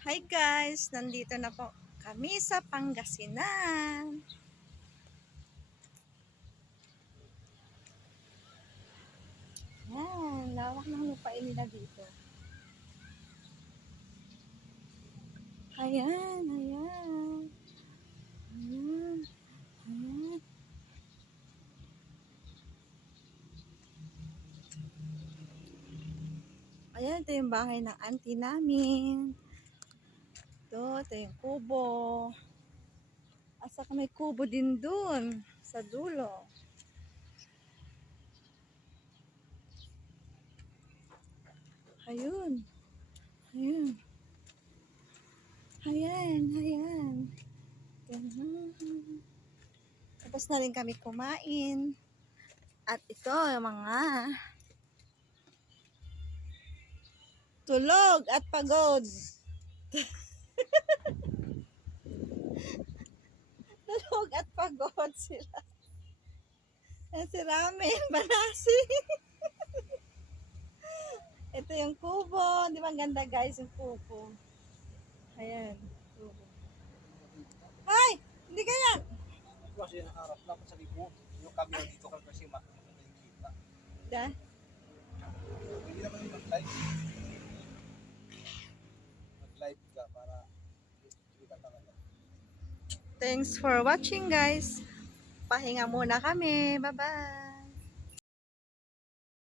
Hi guys! Nandito na po kami sa Pangasinan. Yan, lawak ng lupain nila dito. Ayan, ayan. Ayan, ayan. Ayan, ito yung bahay ng auntie namin. Ito yung kubo. Asa ka may kubo din dun sa dulo. Ayun. Ayun. Ayan, ayan. Ganun. Tapos na rin kami kumain. At ito yung mga tulog at pagod. Tulog at pagod sila. Yan si Ramen, Banasi. Ito yung kubo. Di ba ganda guys yung kubo? Ayan. Kubo. Ay! Hindi kaya! Kasi nakaharap lang sa libo. Yung camera dito kasi maganda yung kita. Da? Hindi naman yung mag-live. Mag-live ka para kita talaga. Thanks for watching guys. Pahinga muna kami. Bye-bye.